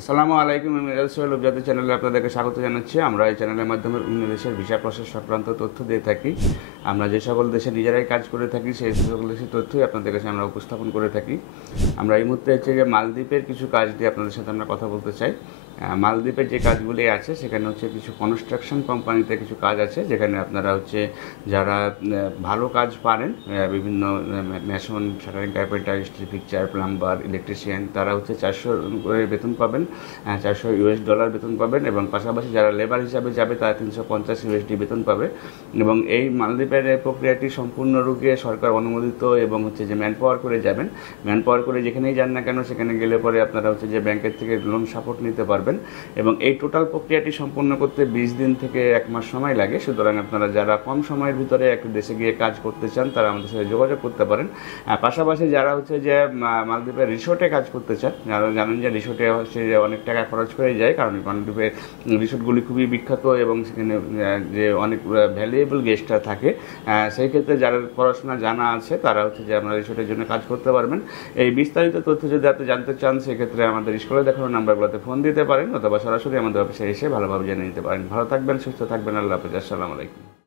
আসসালামু আলাইকুম। আমি মিরাজ সোহেল উপজাতি চ্যানেলে আপনাদেরকে স্বাগত জানাচ্ছি। আমরা এই চ্যানেলের মাধ্যমে বিভিন্ন দেশের ভিসা প্রসেস সংক্রান্ত তথ্য দিয়ে থাকি। আমরা যে সকল দেশে নিজেরাই কাজ করে থাকি সেই সকল দেশের তথ্যই আপনাদের কাছে আমরা উপস্থাপন করে থাকি। আমরা এই মুহূর্তে হচ্ছে যে মালদ্বীপের কিছু কাজ দিয়ে আপনাদের সাথে আমরা কথা বলতে চাই। মালদ্বীপের যে কাজগুলি আছে সেখানে হচ্ছে কিছু কনস্ট্রাকশন কোম্পানিতে কিছু কাজ আছে, যেখানে আপনারা হচ্ছে যারা ভালো কাজ পারেন, বিভিন্ন mason, shuttering, carpenter, still fixer, plumber, electrician, তারা হচ্ছে 400 করে বেতন পাবেন, $400 বেতন পাবেন। এবং পাশাপাশি যারা লেবার হিসাবে যাবে তারা $350 বেতন পাবে। এবং এই মালদ্বীপের প্রক্রিয়াটি সম্পূর্ণরূপে সরকার অনুমোদিত এবং হচ্ছে যে ম্যান পাওয়ার করে যাবেন। ম্যান পাওয়ার করে যেখানেই যান না কেন সেখানে গেলে পরে আপনারা হচ্ছে যে ব্যাংকের থেকে লোন সাপোর্ট নিতে পারবেন। এবং এই টোটাল প্রক্রিয়াটি সম্পূর্ণ করতে 20 দিন থেকে 1 মাস সময় লাগে। সুতরাং আপনারা যারা কম সময়ের ভিতরে একটা দেশে গিয়ে কাজ করতে চান তারা আমাদের সাথে যোগাযোগ করতে পারেন। পাশাপাশি যারা হচ্ছে যে মালদ্বীপের রিসোর্টে কাজ করতে চান, যারা জানেন যে রিসোর্টে হচ্ছে যে অনেক টাকা খরচ হয়ে যায়, কারণ মালদ্বীপের রিসোর্টগুলি খুবই বিখ্যাত এবং সেখানে যে অনেক ভ্যালুয়েবল গেস্টরা থাকে, সেই ক্ষেত্রে যারা পড়াশোনা জানা আছে তারা হচ্ছে যে আপনারা রিসোর্টের জন্য কাজ করতে পারবেন। এই বিস্তারিত তথ্য যদি আপনি জানতে চান সেক্ষেত্রে আমাদের স্কুলে দেখানো নাম্বারগুলোতে ফোন দিতে পারেন অথবা সরাসরি আমাদের অফিসে এসে ভালোভাবে জেনে নিতে পারেন। ভালো থাকবেন, সুস্থ থাকবেন। আল্লাহ হাফেজ। আসসালামু আলাইকুম।